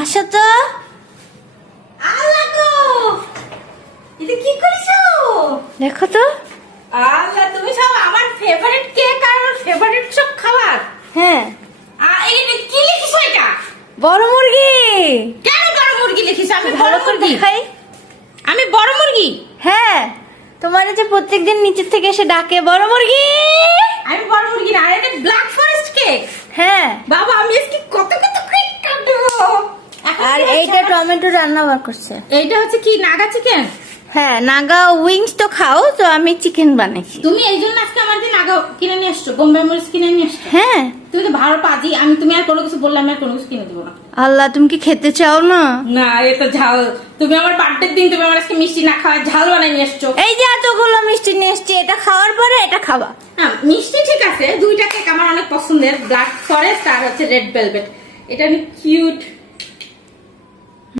আসো তো। আল্লাহ গো, এটা কি করেছো? দেখো তো। আল্লাহ, তুমি সব আমার ফেভারিট কেক আর আমার ফেভারিট সব খাবার। হ্যাঁ। এটা কি লিখিস এটা? বড় মুরগি। কেন বড় মুরগি লিখিস? আমি ভালো বড় করে মুরগি। দেখাই। আমি বড় মুরগি। হ্যাঁ, তোমার যে প্রত্যেকদিন নিচের থেকে এসে ডাকে বড় মুরগি। আমি বড় মুরগি না, আর এটা ব্ল্যাক ফরেস্ট কেক। হ্যাঁ। বাবা, আমি আজকে কত কত কেক কাটবো। আর এইটা টমেটো রান্না করছে। এইটা হচ্ছে কি, নাগা চিকেন? হ্যাঁ, নাগা উইংস তো খাও, তো আমি চিকেন বানাইছি। তুমি এই জন্য আজকে আমার দিয়ে নাগা কিনে নিয়ে আসছো, বোম্বে মরিচ কিনে নিয়ে আসছো। হ্যাঁ। তুমি তো ভালো পাজি। তুমি আর কোনো কিছু বললে আমি আর কোনো কিছু কিনে দেবো না। আল্লাহ, তুমি কি খেতে চাও না? না, এ তো ঝাল। তুমি আমার বার্থডের দিন তুমি আমার আজকে মিষ্টি না খাওয়া ঝাল বানাই নিয়ে আসছো। এই যে এতগুলো মিষ্টি নিয়ে এসছি, এটা খাওয়ার পরে এটা খাবা। হ্যাঁ, মিষ্টি ঠিক আছে। দুইটা কেক আমার অনেক পছন্দের, ব্ল্যাক ফরেস্ট আর হচ্ছে রেড ভেলভেট। এটা অনেক কিউট।